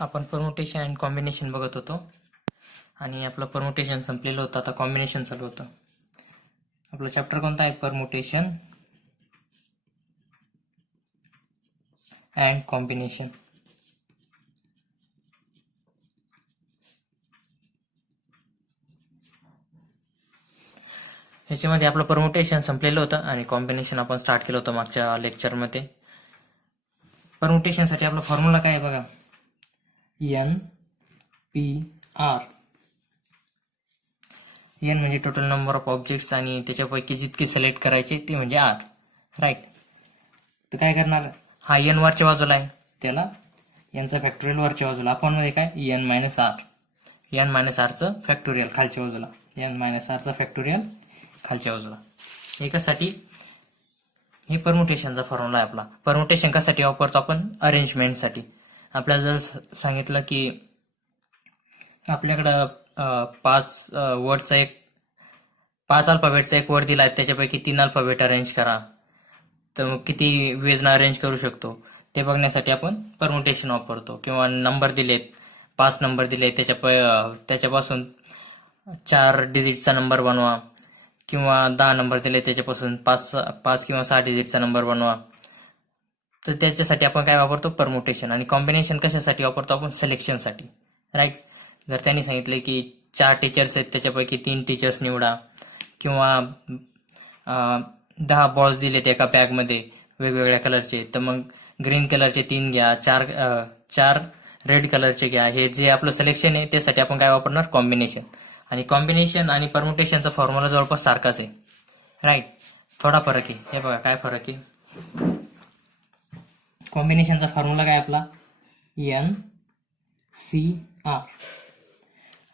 आपण permutation and combination बघत होतो आणि आपलं परमुटेशन संपलेलं होतं. आता कॉम्बिनेशन चालू होतं. आपला चॅप्टर कोणता आहे? Permutation and combination. ह्याच्यामध्ये आपलं परमुटेशन संपलेलं होतं आणि कॉम्बिनेशन आपण स्टार्ट केलं होतं मागच्या लेक्चरमध्ये. परमुटेशनसाठी आपला फॉर्म्युला काय आहे बघा, NPR. एन म्हणजे टोटल नंबर ऑफ ऑब्जेक्ट्स आणि त्याच्यापैकी जितके सिलेक्ट करायचे ते म्हणजे R, राईट. तर काय करणार, हा एन वरच्या बाजूला आहे, त्याला एनचा फॅक्टोरियल वरच्या बाजूला, आपण मध्ये काय एन मायनस आरचं फॅक्टोरियल खालच्या बाजूला, एन मायनस आरचं फॅक्टोरियल खालच्या बाजूला. एकासाठी हे परमुटेशनचा फॉर्म्युला आहे आपला. परमुटेशन कशासाठी वापरतो आपण? अरेंजमेंटसाठी. आपल्याला जर सांगितलं की आपल्याकडं 5 वर्डचा एक 5 अल्फाबेटचा एक वर्ड दिला आहे, त्याच्यापैकी 3 अल्फाबेट अरेंज करा, तर मग किती वेजनं अरेंज करू शकतो ते बघण्यासाठी आपण परमुटेशन वापरतो. किंवा नंबर दिलेत, 5 नंबर दिले, त्याच्यापासून 4 डिजिटचा नंबर बनवा, किंवा 10 नंबर दिले त्याच्यापासून 5 किंवा 6 डिजिटचा नंबर बनवा. तर त्याच्यासाठी आपण काय वापरतो? परमुटेशन. आणि कॉम्बिनेशन कशासाठी वापरतो आपण? सिलेक्शनसाठी, राईट. जर त्यांनी सांगितले की 4 टीचर्स आहेत, त्याच्यापैकी 3 टीचर्स निवडा, किंवा 10 बॉल्स दिलेत एका बॅगमध्ये वेगवेगळ्या कलरचे, तर मग ग्रीन कलरचे 3 घ्या, 4 रेड कलरचे घ्या. हे जे आपलं सिलेक्शन आहे त्यासाठी आपण काय वापरणार? कॉम्बिनेशन. आणि कॉम्बिनेशन आणि परमुटेशनचा फॉर्म्युला जवळपास सारखाच आहे, राईट. थोडा फरक आहे. हे बघा काय फरक आहे. कॉम्बिनेशनचा फॉर्म्युला काय आपला? NCR.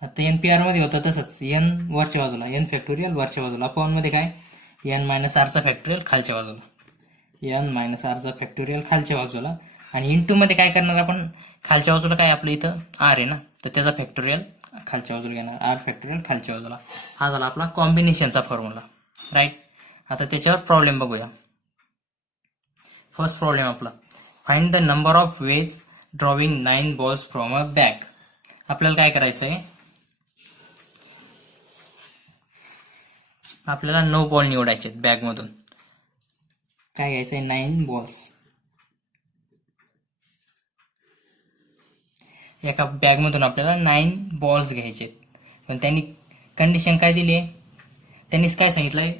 आता NPR मध्ये होतं तसंच, एन वरच्या बाजूला, एन फॅक्टोरियल वरच्या बाजूला, अपॉन मध्ये काय एन मायनस आरचा फॅक्टोरियल खालच्या बाजूला, एन मायनस आरचा फॅक्टोरियल खालच्या बाजूला. आणि इंटू मध्ये काय करणार आपण? खालच्या बाजूला काय आपलं इथं आर आहे ना, तर त्याचा फॅक्टोरियल खालच्या बाजूला घेणार, आर फॅक्टोरियल खालच्या बाजूला. हा झाला आपला कॉम्बिनेशनचा फॉर्म्युला, राईट. आता त्याच्यावर प्रॉब्लेम बघूया. फर्स्ट प्रॉब्लेम आपला, find the number of veg drawing 9 balls from a bag. आपल्याला काय करायचं आहे? आपल्याला 9 बॉल निवडायचे आहेत बॅगमधून. काय घ्यायचंय? 9 बॉल्स. एका बॅगमधून आपल्याला 9 बॉल्स घ्यायचे आहेत. पण त्यांनी कंडिशन काय दिली आहे? त्यांनीच काय सांगितलंय?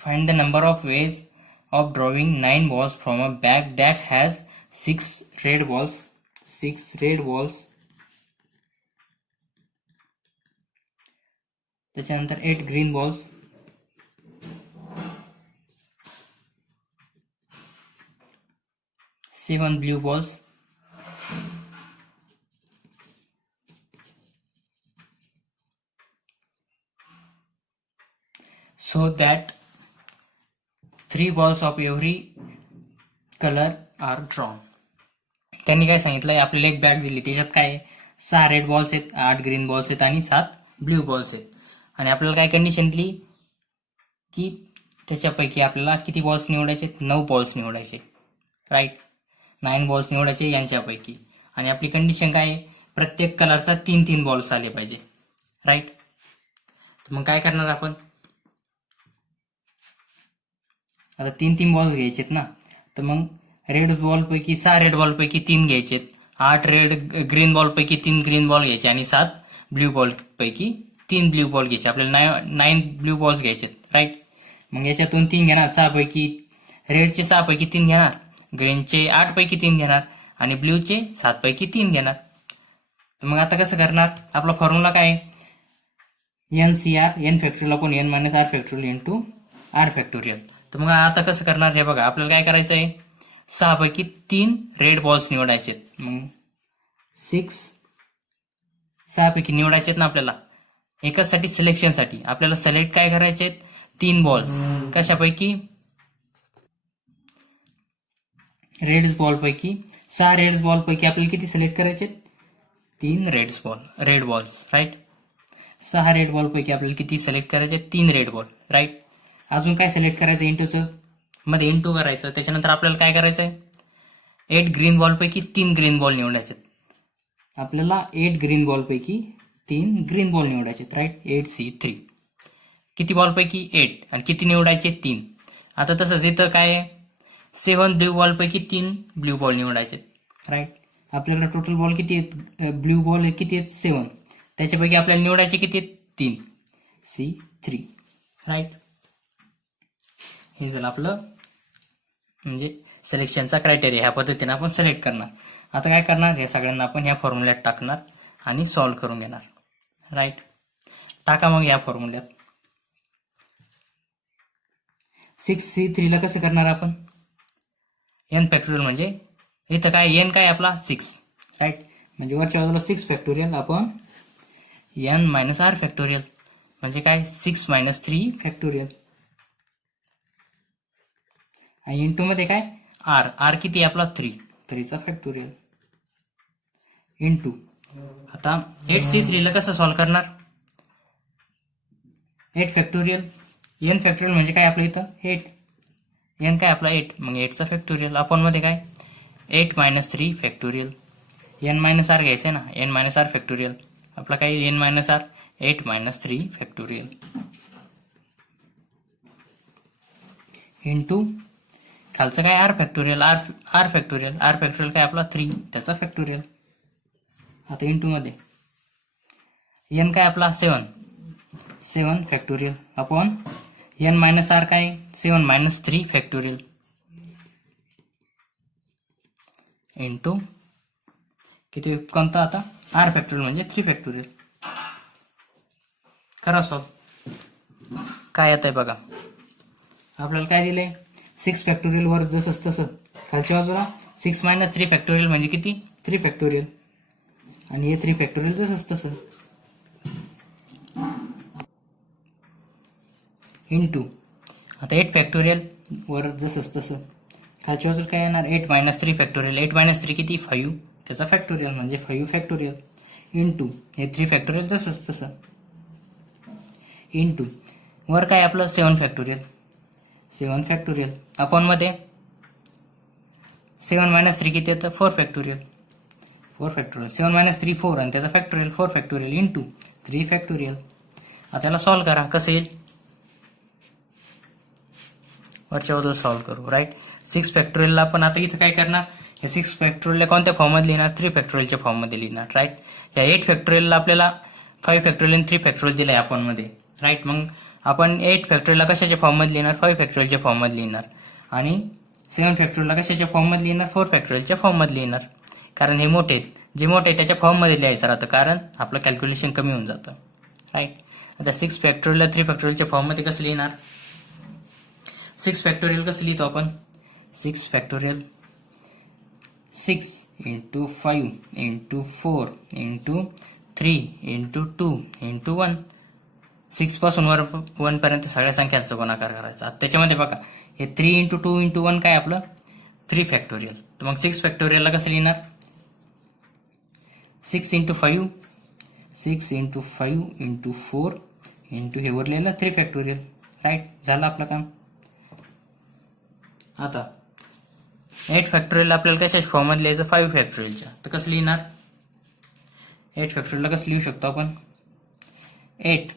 Find the number of ways of drawing 9 balls from a bag that has 6 red balls. 6 red balls. त्याच्यानंतर 8 green balls, 7 blue balls, 'so that 3 balls of every color are drawn'. त्यांनी काय सांगितलंय? आपल्याला एक बॅग दिली, त्याच्यात काय 6 रेड बॉल्स आहेत, 8 ग्रीन बॉल्स आहेत आणि 7 ब्ल्यू बॉल्स आहेत. आणि आपल्याला काय कंडिशन दिली की त्याच्यापैकी आपल्याला किती बॉल्स निवडायचे? 9 बॉल्स निवडायचे, राईट. 9 बॉल्स निवडायचे यांच्यापैकी. आणि आपली कंडिशन काय आहे? प्रत्येक कलरचा 3-3 बॉल्स आले पाहिजे, राईट. तर मग काय करणार आपण? आता 3-3 बॉल्स घ्यायचेत ना, तर मग रेड बॉल पैकी 6 रेड बॉल पैकी 3 घ्यायचेत, 8 ग्रीन बॉल पैकी 3 ग्रीन बॉल घ्यायचे आणि 7 ब्ल्यू बॉल पैकी 3 ब्ल्यू बॉल घ्यायचे. आपल्याला 9 ब्ल्यू बॉल्स घ्यायचेत, राईट. मग याच्यातून 3 घेणार, 6 पैकी, रेडचे 6 पैकी 3 घेणार, ग्रीनचे 8 पैकी 3 घेणार आणि ब्ल्यूचे 7 पैकी 3 घेणार. तर मग आता कसं करणार? आपला फॉर्म्युला काय आहे? NCR, N factorial upon N minus R factorial into R factorial. तर मग आता कसं करणार? हे बघा, आपल्याला काय करायचं आहे? 6 पैकी 3 रेड बॉल्स निवडायचे. मग 6 पैकी निवडायचे ना आपल्याला. एकासाठी सिलेक्शनसाठी आपल्याला सिलेक्ट काय करायचे? 3 बॉल्स. कशापैकी? रेड बॉल पैकी. 6 रेड बॉल पैकी आपल्याला किती सिलेक्ट करायचे? 3 red balls, right. 6 red ball पैकी आपल्याला किती सिलेक्ट करायचे? 3 रेड बॉल, राईट. अजून काय सिलेक्ट करायचं? इंटूचं मध्ये इंटू करायचं. त्याच्यानंतर आपल्याला काय करायचंय? 8 ग्रीन बॉलपैकी 3 ग्रीन बॉल निवडायचे. आपल्याला 8 ग्रीन बॉलपैकी 3 ग्रीन बॉल निवडायचे, राईट. 8C3. किती बॉलपैकी 8 आणि किती निवडायचे 3. आता तसंच इथं काय आहे, 7 ब्ल्यू बॉलपैकी 3 ब्ल्यू बॉल निवडायचे, राईट. आपल्याला टोटल बॉल किती आहेत, ब्ल्यू बॉल किती आहेत 7, त्याच्यापैकी आपल्याला निवडायचे किती आहेत 3. C3, right. हे झालं आपलं म्हणजे सिलेक्शनचा क्रायटेरिया. ह्या पद्धतीने आपण सिलेक्ट करणार. आता काय करणार, हे सगळ्यांना आपण ह्या फॉर्म्युल्यात टाकणार आणि सॉल्व्ह करून घेणार, राईट. टाका मग ह्या फॉर्म्युल्यात. 6C3 ला कसं करणार आपण, n फॅक्टोरियल म्हणजे इथं काय n काय आपला 6, राईट. म्हणजे वरच्या बाजूला 6 फॅक्टोरियल आपण n मायनस r फॅक्टोरियल म्हणजे काय 6 मायनस 3 फॅक्टोरियल. आणि इंटू मध्ये काय r किती आपला 3 चा फॅक्टोरियल इंटू. आता 8C3 ला कसं सॉल्व्ह करणार, 8 फॅक्टोरियल n फॅक्टोरियल म्हणजे काय आपलं इथं 8, n काय आपला 8, मग 8 चा फॅक्टोरियल आपण मध्ये काय 8 minus 3 factorial. n minus r घ्यायचं आहे ना, n मायनस r फॅक्टोरियल. आपला काय n minus r 8 minus 3 factorial into खालचं काय r फॅक्टोरियल, r फॅक्टोरियल काय आपला 3 त्याचा फॅक्टोरियल. आता इंटू मध्ये n काय आपला 7 factorial upon n minus r काय 7 मायनस 3 फॅक्टोरियल इंटू किती कोणता आता r फॅक्टोरियल म्हणजे 3 फॅक्टोरियल. करा सॉल्व. काय येत आहे बघा, आपल्याला काय दिले 6 फॅक्टोरियल वर जसंच तसं खालच्या बाजूला 6 मायनस 3 फॅक्टोरियल म्हणजे किती 3 फॅक्टोरियल आणि हे 3 फॅक्टोरियल जसंच तसं इंटू. आता 8 फॅक्टोरियल वर जसंच तसं खालच्या बाजूला काय येणार 8 मायनस 3 फॅक्टोरियल. 8 मायनस 3 किती 5 त्याचा फॅक्टोरियल म्हणजे 5 फॅक्टोरियल इंटू हे 3 फॅक्टोरियल जसंच तसं इंटू वर काय आपलं 7 फॅक्टोरियल आपण मध्ये 7 मायनस 3 किती येतं 4 फॅक्टोरियल 7 मायनस 3 4 आणि त्याचा फॅक्टोरियल 4 फॅक्टोरियल इंटू 3 फॅक्टोरियल. आता याला सॉल्व्ह करा, कसं येईल वरच्या बाजूला सॉल्व्ह करू, राईट. 6 फॅक्टोरियलला आपण आता इथं काय करणार, हे 6 फॅक्टोरियलला कोणत्या फॉर्ममध्ये लिहिणार 3 फॅक्टोरियलच्या फॉर्ममध्ये लिहिणार, राईट. या 8 फॅक्टोरियलला आपल्याला 5 फॅक्टोरियल आणि 3 फॅक्टोरियल दिलंय आपण मध्ये, राईट. मग आपण 8 फॅक्टोरियलला कशाच्या फॉर्ममध्ये लिहिणार 5 फॅक्टोरियलच्या फॉर्ममध्ये लिहिणार आणि 7 फॅक्टोरियलला कशाच्या फॉर्ममध्ये लिहिणार 4 फॅक्टोरियलच्या फॉर्ममध्ये लिहिणार. कारण हे मोठे आहेत, जे मोठे आहेत त्याच्या फॉर्ममध्ये लिहायचं राहतं, कारण आपलं कॅल्क्युलेशन कमी होऊन जातं, राईट. आता 6 फॅक्टोरियलला 3 फॅक्टोरियलच्या फॉर्ममध्ये कसं लिहिणार, 6 फॅक्टोरियल कसं लिहितो आपण 6 factorial 6 into 5 into 4 into 3 into 2 into 1. 6 पासून 1 पर्यंत सगळ्या संख्यांचा गुणाकार करायचा. त्याच्यामध्ये बघा हे 3 इंटू 2 इंटू 1 काय आपलं 3 फॅक्टोरियल. तर मग 6 फॅक्टोरियलला कसं लिहिणार 6 इंटू 5 इंटू 4 इंटू हे वर लिहिलं 3 फॅक्टोरियल, राईट. झालं आपलं काम. आता 8 फॅक्टोरियल आपल्याला कशाच फॉर्ममध्ये लिहायचं 5 फॅक्टोरियलच्या. तर कसं लिहिणार 8 फॅक्टोरियलला कसं लिहू शकतो आपण 8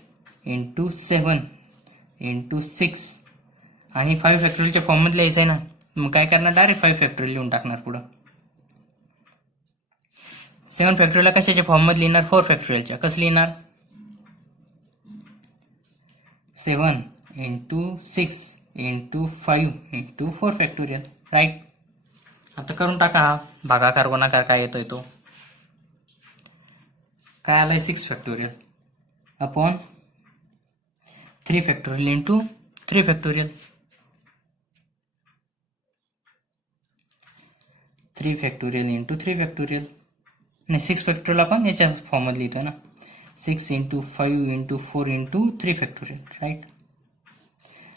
इंटू 7 इंटू 6 आणि 5 फॅक्टोरियलच्या फॉर्ममध्ये लिहायचं आहे ना, मग काय करणार डायरेक्ट 5 फॅक्टोरियल लिहून टाकणार पुढं. 7 फॅक्टोरियलला कशाच्या फॉर्ममध्ये लिहिणार 4 फॅक्टोरियलच्या. कसं लिहिणार 7 into 6 into 5 into 4 factorial, right. आता करून टाका हा भागाकार गुणाकार काय येतोय तो काय आलाय 6 factorial upon 3 factorial into 3 factorial 3 factorial into 3 factorial नाही 6 फॅक्टोरियल आपण याच्या फॉर्ममध्ये लिहितोय ना 6 into 5 into 4 into 3 factorial, right.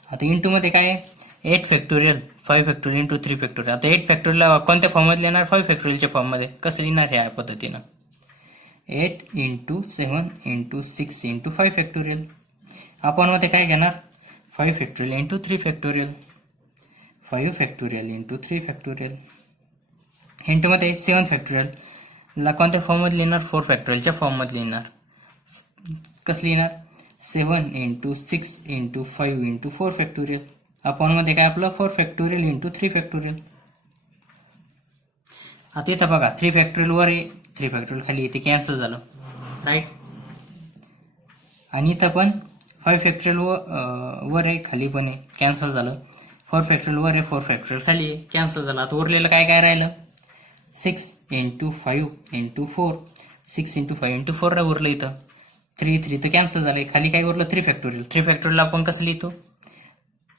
आता इंटू मध्ये काय आहे 8 फॅक्टोरियल 5 फॅक्टोरियल इंटू 3 फॅक्टोरियल. आता 8 फॅक्टोरियल कोणत्या फॉर्ममध्ये लिहिणार 5 फॅक्टोरियलच्या फॉर्ममध्ये. कसं लिहिणार ह्या पद्धतीनं 8 इंटू 7 इंटू 6 इंटू 5 फॅक्टोरियल आपण मध्ये काय घेणार 5 factorial into 3 factorial 5 factorial into 3 factorial इंटूमध्ये 7 फॅक्टोरियलला कोणत्या फॉर्ममध्ये लिहिणार? 4 फॅक्टोरियलच्या फॉर्ममध्ये लिहिणार. कसं लिहिणार? 7 इंटू 6 इंटू 5 इंटू 4 फॅक्टोरियल. अपॉनमध्ये काय आपलं 4 फॅक्टोरियल इंटू 3 फॅक्टोरियल. आता इथं बघा 3 फॅक्टोरियल वर आहे, 3 फॅक्टोरियल खाली आहे, ते कॅन्सल झालं, राईट. आणि इथं पण 5 फॅक्टोरियल वर आहे, खाली पण आहे, कॅन्सल झालं. 4 फॅक्टोरियल वर आहे, 4 फॅक्टोरियल खाली आहे, कॅन्सल झालं. आता उरलेलं काय काय राहिलं? 6 इंटू 5 इंटू 4, 6 इंटू 5 इंटू 4 उरलं इथं. 3 तर कॅन्सल झालंय, खाली काय उरलं? 3 फॅक्टोरियल. 3 फॅक्टोरियलला आपण कसं लिहितो?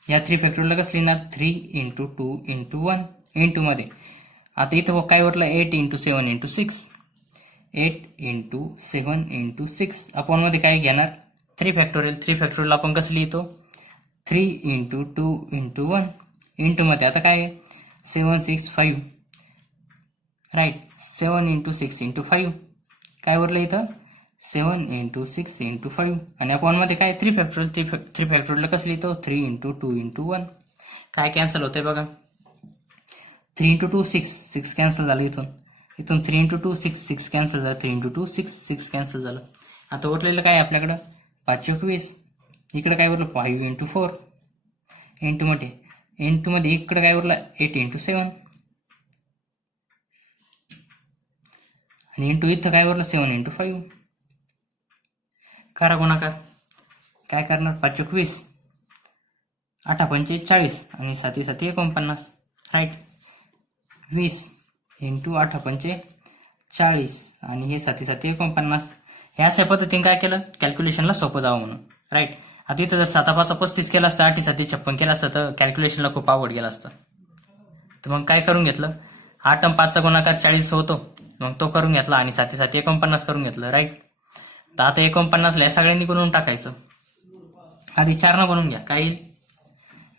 या 3 फॅक्टोरियलला कसं लिहिणार? 3 इंटू 2 इंटू 1 इंटू मध्ये. आता इथं काय उरलं? 8 इंटू 7 इंटू 6, 8 इंटू 7 इंटू 6. आपण मध्ये काय घेणार? 3 फॅक्टोरियल. 3 फॅक्टोरियल आपण कसं लिहितो? 3 इंटू 2 इंटू 1 इंटू मध्ये. आता काय आहे? 7 6 5, राईट. 7 इंटू 6 इंटू 5 काय उरलं इथं? 7 इंटू 6 इंटू 5. आणि आपण मध्ये काय? 3 फॅक्टोरियल. 3 फॅक्टोरियलला कसं लिहितो? 3 इंटू 2 इंटू 1. काय कॅन्सल होतंय बघा? 3 इंटू 2 6, 6 कॅन्सल झालं इथून. इथून 3 इंटू 2 6, 6 कॅन्सल झालं. 3 इंटू 2 6, 6 कॅन्सल झालं. आता उरलेलं काय आपल्याकडं? 5 20. इकडे काय उरलं? 5 इंटू 4 इंटू मध्ये. इंटू मध्ये इकडे काय उरलं? 8 इंटू 7. आणि इंटू इथं काय उरलं? 7 इंटू 5. करा गुणाकार. काय करणार? 5 20, 8 पंचे 40 आणि 7 7 49, राईट. 20 इंटू 8 पंचे 40 आणि हे 7 7 49. ह्या अशा पद्धतीने काय केलं? कॅल्क्युलेशनला सोपं जावं म्हणून, राईट. आता इथं जर 7 5 35 केलं असतं, 8 7 56 केलं असतं तर कॅल्क्युलेशनला खूप आवड गेलं असतं. तर मग काय करून घेतलं? 8 आणि 5चा गुणाकार 40 होतो, मग तो करून घेतला आणि 7 7 49 करून घेतलं, राईट. तर आता 49ला या सगळ्यांनी गुणून टाकायचं. आधी 4 गुणून घ्या, काय येईल?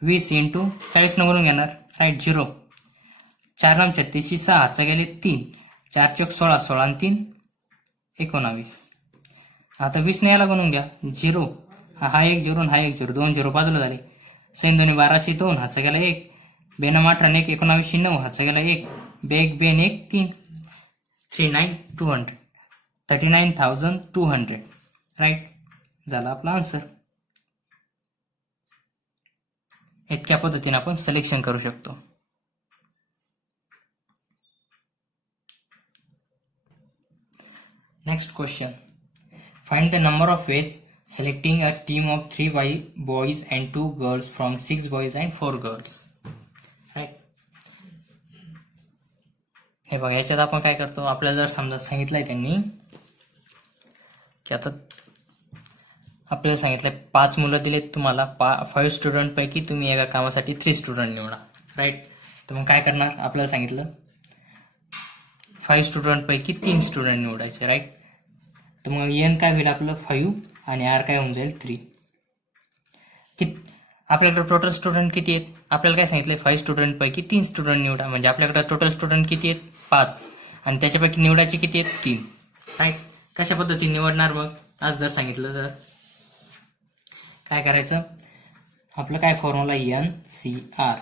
20 इंटू 40 गुणून घेणार, राईट. 0. 4 36, 6 हातचा गेले 3, 4 चौक 16, 16 आणि 3 19. आता 20 याला गुणून घ्या. 0 हा 1 0 हा 1 0, 2 0 बाजूला झाले. 6 2 12, 2 हातचा गेला 1, 2 18 1 19, 9 हातचा गेला 1, 2 1 1 3, 39 200, 39,200, राईट. झाला आपला आन्सर. इतक्या पद्धतीने आपण सिलेक्शन करू शकतो. Next question. Find the number of ways selecting a team of 3 boys and 2 girls from 6 boys and 4 girls. Right? हे बघा, याच्यात आपण काय करतो? आपल्याला जर समजा सांगितलंय त्यांनी की आता आपल्याला सांगितलंय 5 मुलं दिलेत तुम्हाला, 5 स्टुडंट पैकी तुम्ही एका कामासाठी 3 स्टुडंट निवडा, राईट. तर मग काय करणार? आपल्याला सांगितलं 5 स्टुडंट पैकी 3 स्टुडंट निवडायचे, राईट. तर मग एन काय होईल आपलं? 5 आणि आर काय होऊन जाईल? 3. आपल्याकडे टोटल स्टुडंट किती आहेत? आपल्याला काय सांगितलंय? 5 स्टुडंट पैकी 3 स्टुडंट निवडा. म्हणजे आपल्याकडे टोटल स्टुडंट किती आहेत? 5. आणि त्याच्यापैकी निवडायचे किती आहेत? 3, राईट. कशा पद्धतीने निवडणार मग? आज जर सांगितलं तर काय करायचं? आपलं काय formula? N C R,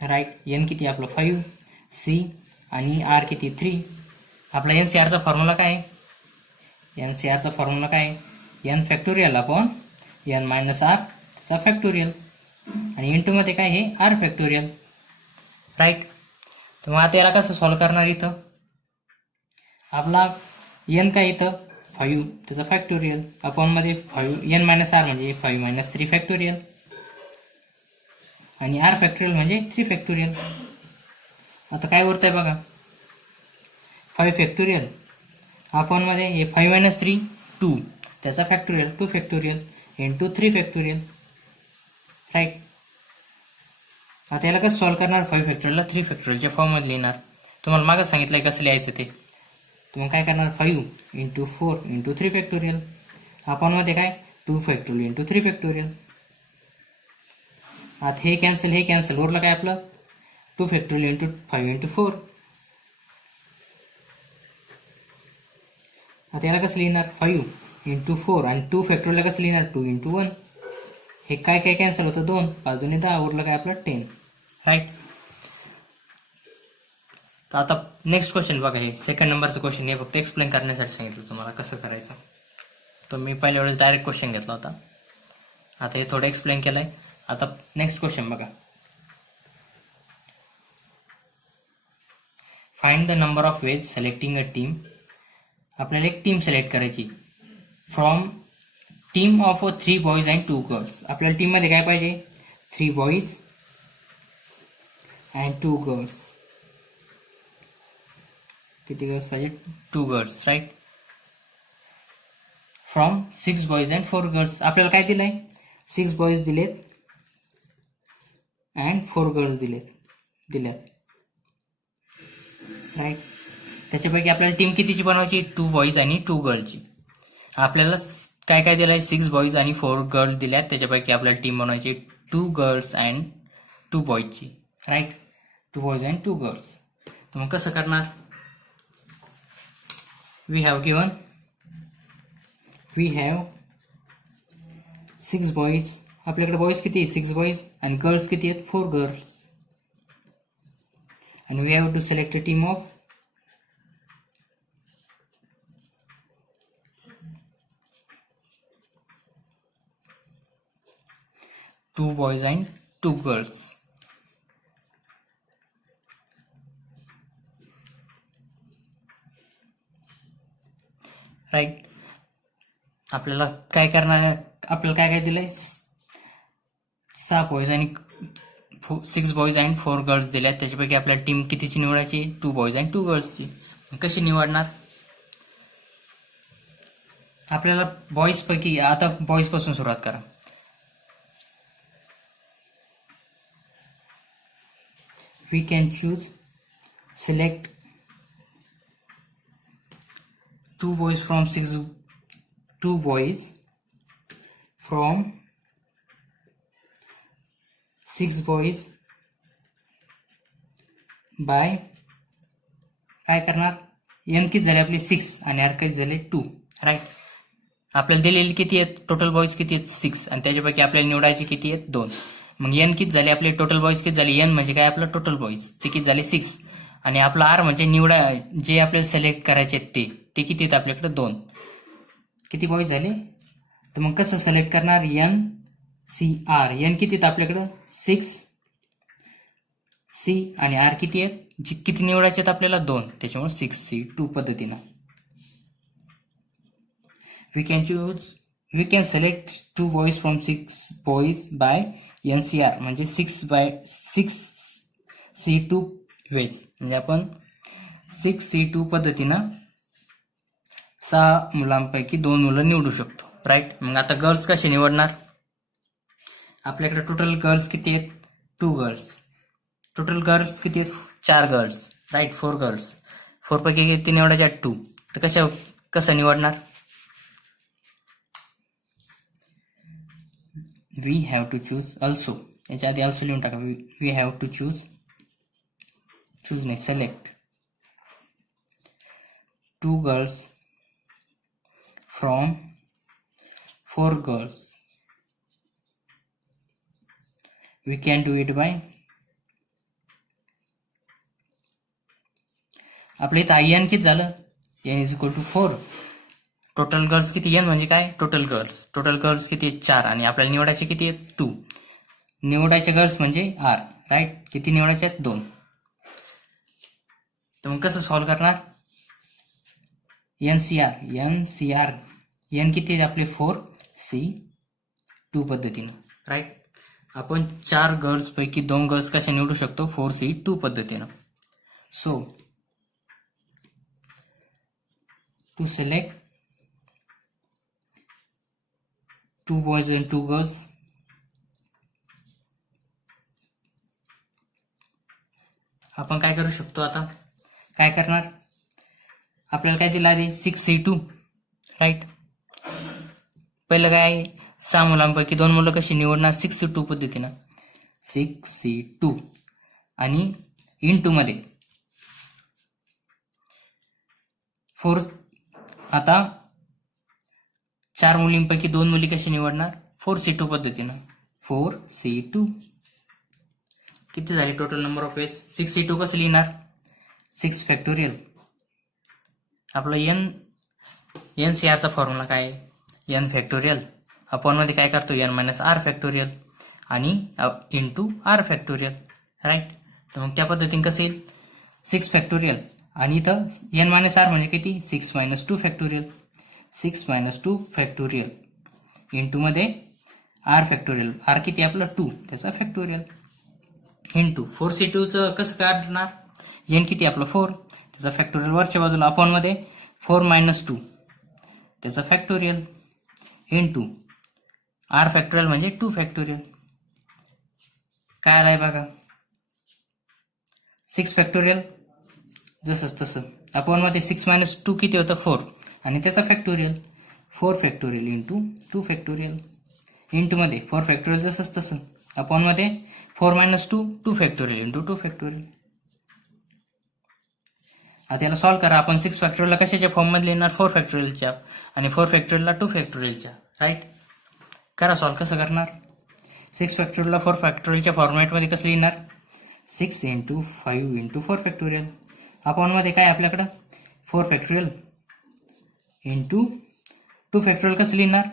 right. N किती आपलं? 5, सी आणि आर किती? 3. आपला एन सी आरचा फॉर्म्युला काय आहे? एन सी आरचा फॉर्म्युला काय आहे? N factorial upon N minus R चा फॅक्टोरियल. आणि इंटू मध्ये काय? हे आर फॅक्टोरियल, राईट. तर मग आता याला कसं सॉल्व्ह करणार? इथं आपला एन काय? इथं 5 त्याचा फॅक्टोरियल अपॉन मध्ये 5 एन मायनस आर म्हणजे 5 मायनस 3 फॅक्टोरियल आणि आर फॅक्टोरियल म्हणजे 3 फॅक्टोरियल. आता काय उरतंय बघा? 5 फॅक्टोरियल अपॉन मध्ये हे 5 मायनस 3 2 त्याचा factorial 2 factorial into 3 factorial, right. आता याला कसं सॉल्व्ह करणार? 5 फॅक्टोरियलला 3 फॅक्टोरियलच्या फॉर्ममध्ये लिहिणार. तुम्हाला मागं सांगितलंय कसं लिहायचं ते. तर मग काय करणार? 5 इंटू 4 इंटू 3 फॅक्टोरियल अपॉन मध्ये काय? 2 फॅक्टोरियल इंटू 3 फॅक्टोरियल. आता हे कॅन्सल उरलं काय आपलं? 2 फॅक्टोरियल इंटू 5 इंटू 4. आता याला कसं लिहिणार? 5 इंटू 4 आणि 2 फॅक्टोरियलला कसं लिहिणार? 2 इंटू 1. हे काय काय कॅन्सल होतं? 2 5 2 10, उरलं काय आपलं? 10, राईट. तर आता नेक्स्ट क्वेश्चन बघा, हे सेकंड नंबरचं क्वेश्चन, हे फक्त एक्सप्लेन करण्यासाठी सांगितलं तुम्हाला कसं करायचं. तर मी पहिल्या वेळेस डायरेक्ट क्वेश्चन घेतला होता, आता हे थोडं एक्सप्लेन केलंय. आता नेक्स्ट क्वेश्चन बघा. Find the number of ways selecting a team. आपल्याला एक टीम सिलेक्ट करायची from team of 3 boys and 2 girls. आपल्याला टीममध्ये काय पाहिजे? 3 बॉईज अँड 2 गर्ल्स. किती गर्ल्स पाहिजे? 2 girls, right. From 6 boys and 4 girls. आपल्याला काय दिलंय? 6 बॉईज दिलेत अँड 4 गर्ल्स दिल्यात, राईट. त्याच्यापैकी आपल्याला टीम कितीची बनवायची? 2 बॉईज आणि 2 गर्लची. आपल्याला काय काय दिलंय? 6 बॉईज आणि 4 गर्ल दिल्यात, त्याच्यापैकी आपल्याला टीम बनवायची 2 गर्ल्स अँड 2 बॉईजची, राईट. 2 boys and 2 girls. तर मग कसं करणार? We have 6 boys. आपल्याकडे बॉईज किती? 6 बॉईज. आणि गर्ल्स किती आहेत? 4 गर्ल्स. आणि we have to select a team of 2 boys and 2 girls. Right. आपल्याला काय करणार? आपल्याला काय काय दिलंय? 6 बॉईज आणि 6 बॉईज अँड 4 गर्ल्स दिल्यात, त्याच्यापैकी आपल्याला टीम कितीची निवडायची? 2 बॉईज अँड 2 गर्ल्सची. कशी निवडणार? आपल्याला बॉईज पैकी, आता बॉईज पासून सुरुवात करा. We can select 2 boys from 2 boys from 6 boys by काय करणार? एन किती झाले आपले? 6 आणि आर किती झाले? 2, राईट. आपल्याला दिलेली किती आहेत? टोटल बॉईज किती आहेत? 6. आणि त्याच्यापैकी आपल्याला निवडायचे किती आहेत? 2. मग एन किती झाले आपले? टोटल बॉईज किती झाले? एन म्हणजे काय? आपलं टोटल बॉईज, ते किती झाले? 6. आणि आपला आर म्हणजे जे आपल्याला सिलेक्ट करायचे आहेत ते किती आहेत आपल्याकडे? 2. किती बॉईज झाले? तर मग कसं सिलेक्ट करणार? N C R. एन किती आहेत आपल्याकडं? 6 सी. आणि आर किती आहेत? किती निवडायचे आहेत आपल्याला? 2. त्याच्यामुळे 6C2 पद्धतीनं we can select 2 boys from 6 boys by NCR म्हणजे 6C2 वेज. म्हणजे आपण 6C2 पद्धतीनं 6 मुलांपैकी 2 मुलं निवडू शकतो, राईट. मग आता गर्ल्स कसे निवडणार? आपल्याकडे टोटल गर्ल्स किती आहेत? 2 गर्ल्स. टोटल गर्ल्स किती आहेत? 4 गर्ल्स, राईट. 4 गर्ल्स. 4 पैकी किती निवडायच्या? 2. तर कसं निवडणार? We have to choose also. याच्या आधी ऑल्सो लिहून टाका. वी हॅव टू चूज नाही, select 2 girls from 4 girls. We can do it by, आपल्या इथं एन किती झालं? N is equal to 4. Total girls किती? एन म्हणजे काय? Total girls. टोटल गर्ल्स किती आहेत? 4. आणि आपल्याला निवडायचे किती आहेत? 2. निवडायचे गर्ल्स म्हणजे आर, राईट. किती निवडायचे आहेत? 2. तर मग कसं सॉल्व्ह करणार? NCR. एन किती आहेत आपले? 4C2 पद्धतीनं, राईट. आपण 4 गर्ल्स पैकी 2 गर्ल्स कशा निवडू शकतो? 4C2 पद्धतीनं. So to select 2 boys and 2 girls, आपण काय करू शकतो? आता काय करणार? आपल्याला काय दिलं आधी? 6C2, right. पहिलं काय? 6 मुलांपैकी 2 मुलं कशी निवडणार? 6C2 पद्धतीनं. 6C2 आणि इंटू मध्ये 4. आता 4 मुलींपैकी 2 मुली कशी निवडणार? 4C2 पद्धतीनं. 4C2 किती झाले total number of veg? 6C2 कसं लिहिणार? 6 फॅक्टोरियल. आपलं एन सी आरचा फॉर्म्युला काय आहे, एन फॅक्टोरियल अपॉनमध्ये काय करतो एन मायनस आर फॅक्टोरियल आणि इंटू आर फॅक्टोरियल, राईट. तर मग त्या पद्धतीने कसं येईल 6 फॅक्टोरियल आणि इथं एन मायनस आर म्हणजे किती 6 मायनस 2 फॅक्टोरियल, 6 मायनस 2 फॅक्टोरियल इंटूमध्ये आर फॅक्टोरियल, आर किती आपलं 2 त्याचा फॅक्टोरियल इंटू 4C2चं कसं काढणार, एन किती आपलं 4 त्याचा फॅक्टोरियल वरच्या बाजूला अपॉनमध्ये 4 मायनस 2 त्याचा फॅक्टोरियल इंटू आर फॅक्टोरियल म्हणजे 2 फॅक्टोरियल. काय आलाय बघा 6 फॅक्टोरियल जसंच तसं अपॉनमध्ये 6 मायनस 2 किती होतं 4 आणि त्याचा फॅक्टोरियल 4 फॅक्टोरियल इंटू 2 फॅक्टोरियल इंटूमध्ये 4 फॅक्टोरियल जसंच तसं अपॉनमध्ये 4 मायनस 2 2 फॅक्टोरियल इंटू 2 फॅक्टोरियल. आता याला सॉल्व्ह करा. आपण 6 फॅक्टोरियलला कशाच्या फॉर्ममध्ये लिहिणार 4 फॅक्टोरियलच्या आणि 4 फॅक्टोरियलला 2 फॅक्टोरियलच्या, राईट. करा सॉल्व्ह. कसं करणार 6 फॅक्टोरियलला 4 फॅक्टोरियलच्या फॉर्मॅटमध्ये कसं लिहिणार 6 इंटू 5 इंटू 4 फॅक्टोरियल अपॉनमध्ये काय आपल्याकडं 4 फॅक्टोरियल इंटू 2 फॅक्टोरियल कसं लिहिणार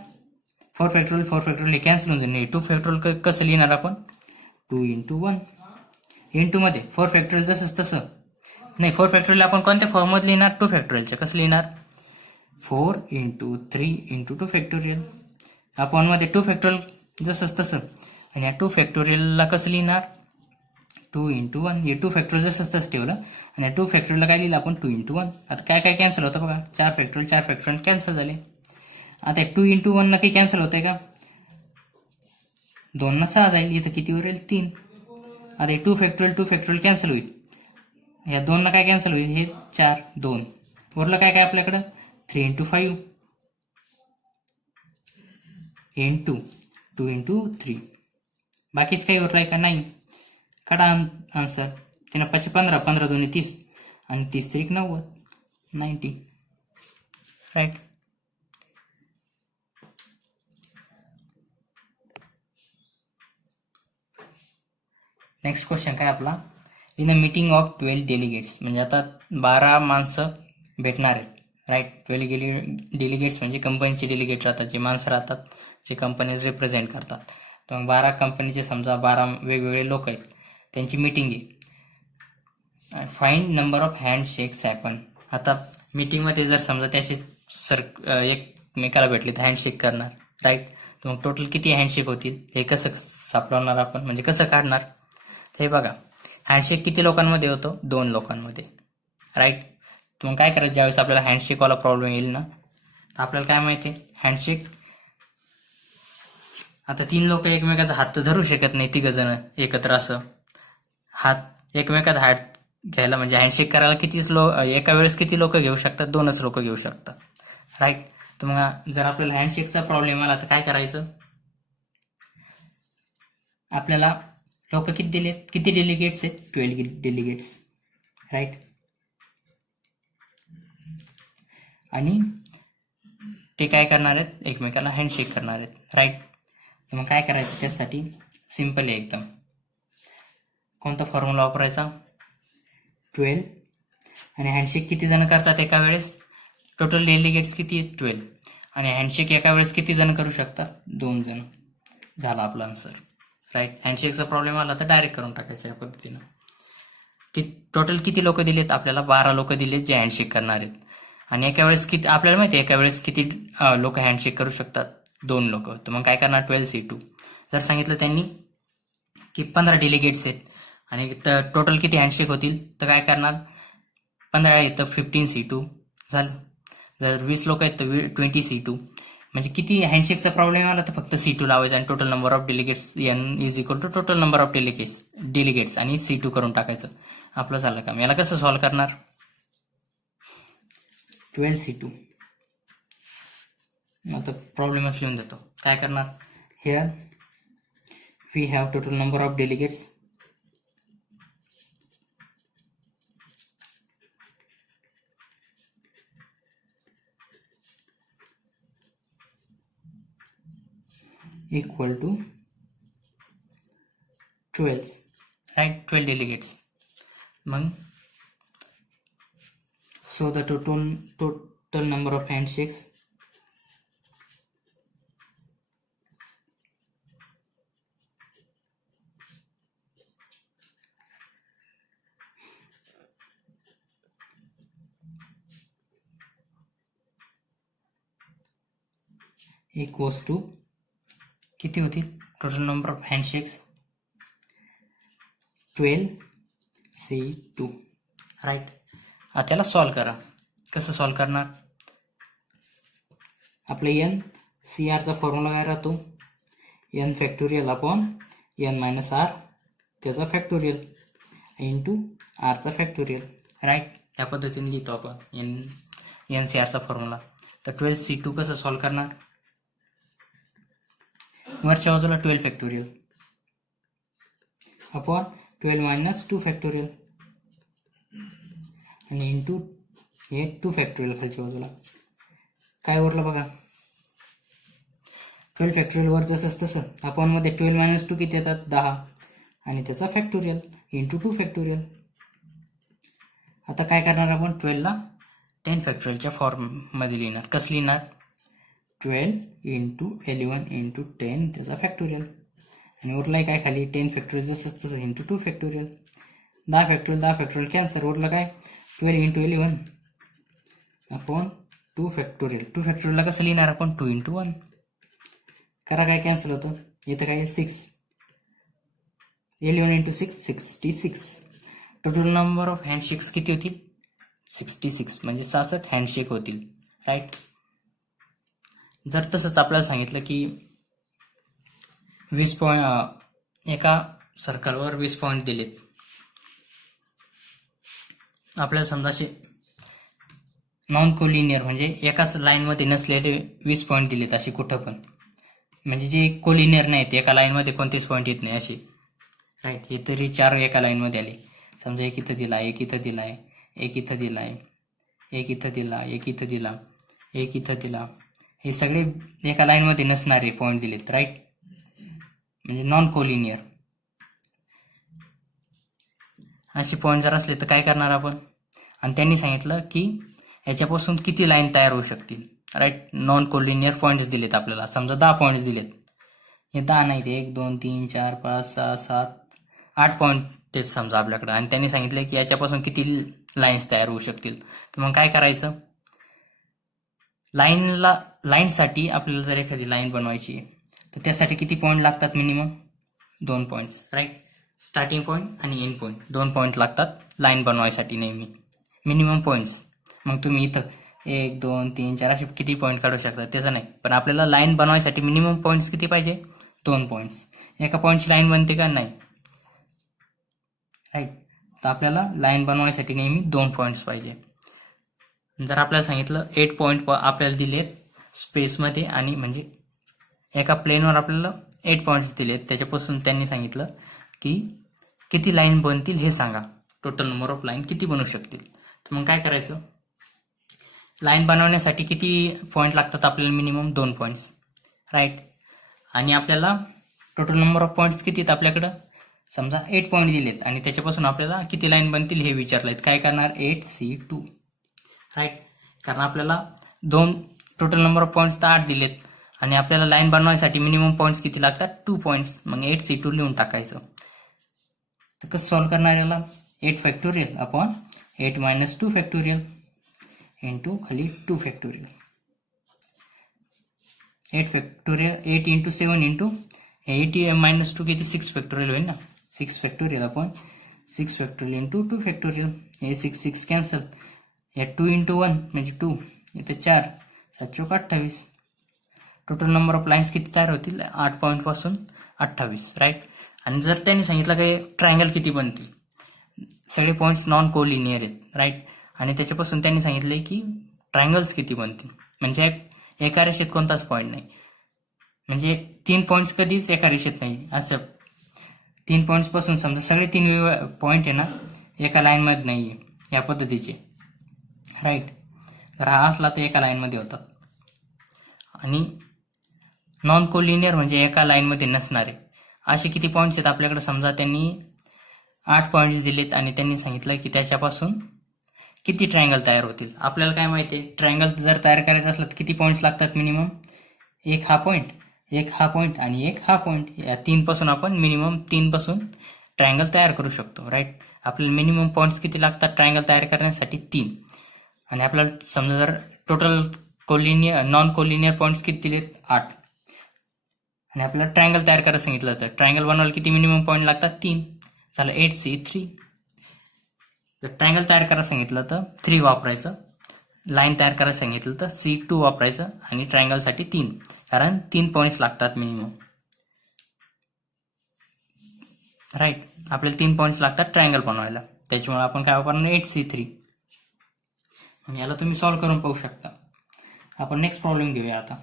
4 फॅक्टोरियल हे कॅन्सल होऊन जाईल. 2 फॅक्टोरियल कसं लिहिणार आपण 2 इंटू 1 इंटूमध्ये 4 फॅक्टोरियल जसंच तसं नाही 4 फॅक्टोरियल आपण कोणत्या फॉर्ममध्ये लिहिणार 2 फॅक्टोरियलच्या कसं लिहिणार 4 इंटू 3 इंटू 2 फॅक्टोरियल अपॉनमध्ये 2 फॅक्टोरियल जसंच तसं आणि या 2 फॅक्टोरियलला कसं लिहिणार 2 इंटू 1. हे 2 फॅक्टोरियल जसंच तसं ठेवलं आणि या 2 फॅक्टोरियलला काय लिहिलं आपण 2 इंटू 1. आता काय काय कॅन्सल होतं बघा 4 फॅक्टोरियल कॅन्सल झाले. आता 2 इंटू 1 नक्की कॅन्सल होतंय का 2 6 जाईल, इथं किती उरेल 3. आता 2 फॅक्टोरियल कॅन्सल होईल, या 2 काय कॅन्सल होईल हे 4 2 उरलं काय काय आपल्याकडं 3 इंटू 5 इंटू 2 इंटू 3. बाकीच काही उरलाय का नाही. काढा आन्सर. 3 5 15 15 2 30 आणि 30 3 90 90, राईट. नेक्स्ट क्वेश्चन काय आपला in a meeting of 12 delegates म्हणजे आता 12 माणसं भेटणार आहेत, राईट. 12 डेलिगेट्स म्हणजे कंपनीचे डेलिगेट राहतात, जे माणसं राहतात जे कंपनी रिप्रेझेंट करतात. तर मग 12 कंपनीचे समजा 12 वेगवेगळे लोक आहेत, त्यांची मीटिंग आहे. Find number of hand shakes happen. आता मीटिंगमध्ये जर समजा त्याचे एकमेकाला भेटले तर हँडशेक करणार, राईट. तर मग टोटल किती हँडशेक होतील हे कसं सापडवणार आपण म्हणजे कसं काढणार हे बघा. हँडशेक किती लोकांमध्ये होतो 2 लोकांमध्ये, राईट. तर मग काय करायचं ज्यावेळेस आपल्याला हँडशेकवाला प्रॉब्लेम येईल ना तर आपल्याला काय माहिती आहे हँडशेक आता 3 लोक एकमेकाचा हात तर धरू शकत नाही, 3 जण एकत्र असं हात एकमेकाचा हात घ्यायला म्हणजे हँडशेक करायला एका वेळेस किती लोक घेऊ शकतात 2च लोक घेऊ शकतात, राईट. तर मग जर आपल्याला हँडशेकचा प्रॉब्लेम आला तर काय करायचं आपल्याला लोक किती दिलेत किती डेलिगेट्स आहेत 12 डेलिगेट्स, राईट. आणि ते काय करणार आहेत एकमेकाला हँडशेक करणार आहेत, राईट. तर मग काय करायचं त्यासाठी सिम्पल आहे एकदम. कोणता फॉर्म्युला वापरायचा 12 आणि हँडशेक किती जण करतात एका वेळेस टोटल डेलिगेट्स किती आहेत 12 आणि हँडशेक एका वेळेस किती जण करू शकतात 2 जण. झाला आपला आन्सर, राईट. हँडशेकचा प्रॉब्लेम आला तर डायरेक्ट करून टाकायचं या पद्धतीनं. टोटल किती लोक दिलेत आपल्याला 12 लोक दिलेत जे हँडशेक करणार आहेत आणि एका वेळेस किती आपल्याला माहिती आहे एका वेळेस किती लोक हँडशेक करू शकतात 2 लोक. तर मग काय करणार 12C2. जर सांगितलं त्यांनी की 15 डेलिगेट्स आहेत आणि टोटल किती हँडशेक होतील तर काय करणार 15 येतं 15C2 झालं. जर 20 लोक आहेत तर 20C2 म्हणजे किती हँडशेकचा प्रॉब्लेम आला तर फक्त C2 लावायचा आणि total number of delegates N is equal to total number of delegates आणि C2 करून टाकायचं. आपलं झालं काम. याला कसं सॉल्व्ह करणार 12C2. आता प्रॉब्लेमच लिहून देतो. काय करणार here we have total number of delegates equal to 12, right. 12 delegates. मग So the total number of handshakes equals to किती होतील total number of handshakes 12C2 right. आता त्याला सॉल्व करा. कसं सॉल्व करणार? आपलं एन सी आरचा फॉर्म्युला काय राहतो? N factorial upon N minus R त्याचा फॅक्टोरियल इंटू आरचा फॅक्टोरियल राईट. त्या पद्धतीने लिहितो आपण एन सी आरचा फॉर्म्युला. तर 12C2 कसं सॉल्व करणार? वरच्या बाजूला 12 फॅक्टोरियल अपॉन 12 मायनस 2 फॅक्टोरियल आणि इंटू हे 2 फॅक्टोरियल खालच्या बाजूला. काय उरलं बघा? 12 फॅक्टोरियल वर जसंच तसं अपॉन मध्ये 12 मायनस 2 किती येतात? 10 आणि त्याचा फॅक्टोरियल इंटू 2 फॅक्टोरियल. आता काय करणार आपण? 12ला 10 फॅक्टोरियलच्या फॉर्ममध्ये लिहिणार. कसं लिहिणार? 12 इंटू 11 इंटू 10 त्याचा फॅक्टोरियल आणि उरलाय काय खाली? 10 फॅक्टोरियल जसंच तसं इंटू 2 फॅक्टोरियल. 10 factorial cancer. उरलं काय? 12 इंटू 11 अपॉन 2 फॅक्टोरियल. 2 फॅक्टोरियलला कसं लिहिणार आपण? 2 इंटू 1. करा, काय कॅन्सल होतं? इथं काय? 6. 11 इंटू 6 66. टोटल नंबर ऑफ हँडशेक्स किती होतील? 66 म्हणजे 66 हँडशेक होतील राईट. जर तसंच आपल्याला सांगितलं की 20 पॉईंट एका सर्कलवर 20 पॉईंट दिलेत. आपल्याला समजा असे नॉन कोलिनियर म्हणजे एकाच लाईनमध्ये नसलेले 20 पॉईंट दिलेत असे कुठं पण, म्हणजे जे कोलिनियर नाहीत, एका लाईनमध्ये कोणतेच पॉईंट येत नाही असे राईट. हे तरी 4 एका लाईनमध्ये आले. समजा एक इथं दिला, एक इथं दिलाय, एक इथं दिलाय, एक इथं दिला, एक इथं दिला, एक इथं दिला. हे सगळे एका लाईनमध्ये नसणारे पॉईंट दिलेत राईट, म्हणजे नॉन कोलिनियर. असे पॉईंट जर असले तर काय करणार आपण? आणि त्यांनी सांगितलं की याच्यापासून किती लाईन तयार होऊ शकतील राईट. नॉन कोलिनियर पॉईंट्स दिलेत आपल्याला. समजा 10 पॉईंट्स दिलेत. हे 10 नाहीत, 1 2 3 4 5 6 7 8 पॉईंट तेच समजा आपल्याकडं. आणि त्यांनी सांगितलं की याच्यापासून किती लाईन्स तयार होऊ शकतील. तर मग काय करायचं? लाईनसाठी आपल्याला जर एखादी लाईन बनवायची तर त्यासाठी किती पॉईंट लागतात? Minimum 2 points right. Starting point आणि एंड पॉईंट 2 पॉईंट लागतात लाईन बनवायसाठी नेहमी, मिनिमम पॉईंट्स. मग तुम्ही इथं 1 2 3 4 असे किती पॉईंट काढू शकता त्याचं नाही, पण आपल्याला लाईन बनवायसाठी मिनिमम पॉईंट्स किती पाहिजे? 2 पॉईंट्स. एका पॉईंटची लाईन बनते का? नाही राईट. तर आपल्याला लाईन बनवायसाठी नेहमी 2 पॉईंट्स पाहिजे. जर आपल्याला सांगितलं 8 पॉईंट आपल्याला दिलेत स्पेसमध्ये आणि म्हणजे एका प्लेनवर आपल्याला 8 पॉईंट्स दिलेत, त्याच्यापासून त्यांनी सांगितलं की किती लाईन बनतील हे सांगा, टोटल नंबर ऑफ लाईन किती बनवू शकतील. तर मग काय करायचं? लाईन बनवण्यासाठी किती पॉईंट लागतात आपल्याला? Minimum 2 points right. आणि आपल्याला टोटल नंबर ऑफ पॉईंट्स किती आहेत आपल्याकडं? समजा 8 पॉईंट दिलेत आणि त्याच्यापासून आपल्याला किती लाईन बनतील हे विचारलेत. काय करणार? 8C2 right. कारण आपल्याला टोटल नंबर ऑफ पॉईंट्स तर 8 दिलेत आणि आपल्याला लाईन बनवायसाठी मिनिमम पॉईंट्स किती लागतात? 2 पॉईंट्स. मग 8C2 लिहून टाकायचं. तर कसं सॉल्व करणार याला? 8 factorial upon 8 minus 2 factorial into खाली 2 factorial. 8 factorial 8 into 7 into 8 minus 2 किती? 6 फॅक्टोरियल होईल ना. 6 factorial upon 6 factorial into 2 factorial. हे 6 कॅन्सल. या 2 इंटू 1 म्हणजे 2, इथे 4 7 चौक 28. टोटल नंबर ऑफ लाईन्स किती तयार होतील? 8 पॉईंट पासून 28 राईट. आणि जर त्यांनी सांगितलं की ट्रायंगल किती बनतील, सगळे पॉईंट्स नॉन कोलिनियर आहेत राईट. आणि त्याच्यापासून त्यांनी सांगितले की ट्रायंगल्स किती बनतील, म्हणजे एका रेषेत कोणताच पॉईंट नाही, म्हणजे 3 पॉईंट्स कधीच एका रेषेत नाही. असं 3 पॉईंट्स पासून समजा सगळे 3 पॉईंट आहे ना एका लाईनमध्ये नाही आहे या पद्धतीचे राईट. तर हा असला तर एका लाईनमध्ये होतात. आणि नॉन कोलिनियर म्हणजे एका लाईनमध्ये नसणारे असे किती पॉईंट्स आहेत आपल्याकडे? समजा त्यांनी 8 पॉईंट्स दिलेत आणि त्यांनी सांगितलं की त्याच्यापासून किती ट्रायंगल तयार होतील. आपल्याला काय माहिती आहे, ट्रायंगल जर तयार करायचं असलं तर किती पॉईंट्स लागतात मिनिमम. एक हा पॉईंट आणि एक हा पॉईंट. या 3 पासून आपण मिनिमम 3 पासून ट्रायंगल तयार करू शकतो. राईट. आपल्याला मिनिमम पॉईंट्स किती लागतात ट्रायंगल तयार करण्यासाठी, 3. आणि आपल्याला समजा जर टोटल नॉन कोलिनियर पॉईंट्स किती दिलेत, 8. आणि आपल्याला ट्रायंगल तयार करायला सांगितलं तर ट्रायंगल बनवायला किती मिनिमम पॉईंट लागतात, 3. झालं 8C3. जर ट्रायंगल तयार करायला सांगितलं तर 3 वापरायचं. लाईन तयार करायला सांगितलं तर C2 वापरायचं. आणि ट्रायंगलसाठी 3, कारण 3 पॉईंट्स लागतात मिनिमम. राईट. आपल्याला 3 पॉईंट्स लागतात ट्रायंगल बनवायला, त्याच्यामुळे आपण काय वापरणार, 8C3. याला तुम्ही सॉल्व्ह करून पाहू शकता. आपण नेक्स्ट प्रॉब्लेम घेऊया आता.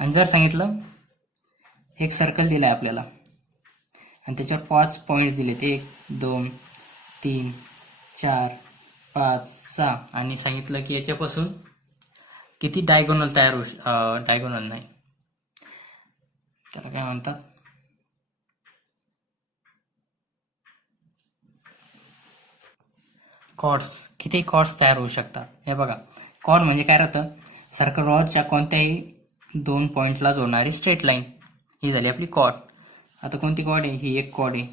आणि जर सांगितलं एक सर्कल दिलाय आपल्याला आणि त्याच्यावर 5 पॉईंट्स दिलेत, 1 2 3 4 5 6, आणि सांगितलं की याच्यापासून किती डायगोनल तयार होऊ डायगोनल नाही, त्याला काय म्हणतात, कॉर्ड्स. किती कॉर्ड्स तयार होऊ शकतात. हे बघा, कॉर्ड म्हणजे काय राहतं, सर्कलवरच्या कोणत्याही 2 पॉईंटला जोडणारी स्ट्रेट लाईन. ही झाली आपली कॉर्ड. आता कोणती कॉर्ड आहे, ही एक कॉर्ड आहे,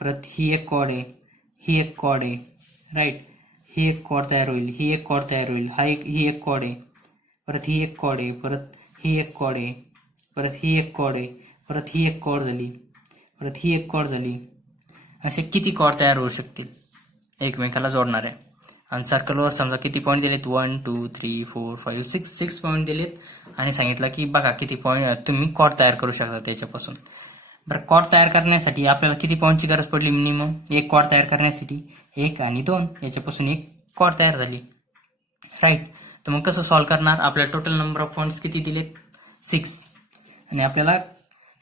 परत ही एक कॉर्ड आहे, ही एक कॉर्ड आहे. राईट. ही एक कॉर्ड तयार होईल, ही एक कॉर्ड तयार होईल, ही एक कॉर्ड आहे, परत ही एक कॉर्ड आहे, परत ही एक कॉर्ड आहे, परत ही एक कॉर्ड आहे, परत ही एक कॉर्ड झाली, परत ही एक कॉर्ड झाली. असे किती कॉर्ड तयार होऊ शकतील एकमेकाला जोडणारे. आणि सर्कलवर समजा किती पॉईंट दिलेत, 1 2 3 4 5 6 पॉईंट दिलेत. आणि सांगितलं की बघा किती पॉईंट तुम्ही कॉर्ड तयार करू शकता त्याच्यापासून. बरं, कॉर्ड तयार करण्यासाठी आपल्याला किती पॉईंटची गरज पडली मिनिमम, एक कॉर्ड तयार करण्यासाठी 1 आणि 2, याच्यापासून एक कॉर्ड तयार झाली. राईट. तर मग कसं सॉल्व्ह करणार, आपल्याला टोटल नंबर ऑफ पॉईंट्स किती दिलेत, 6. आणि आपल्याला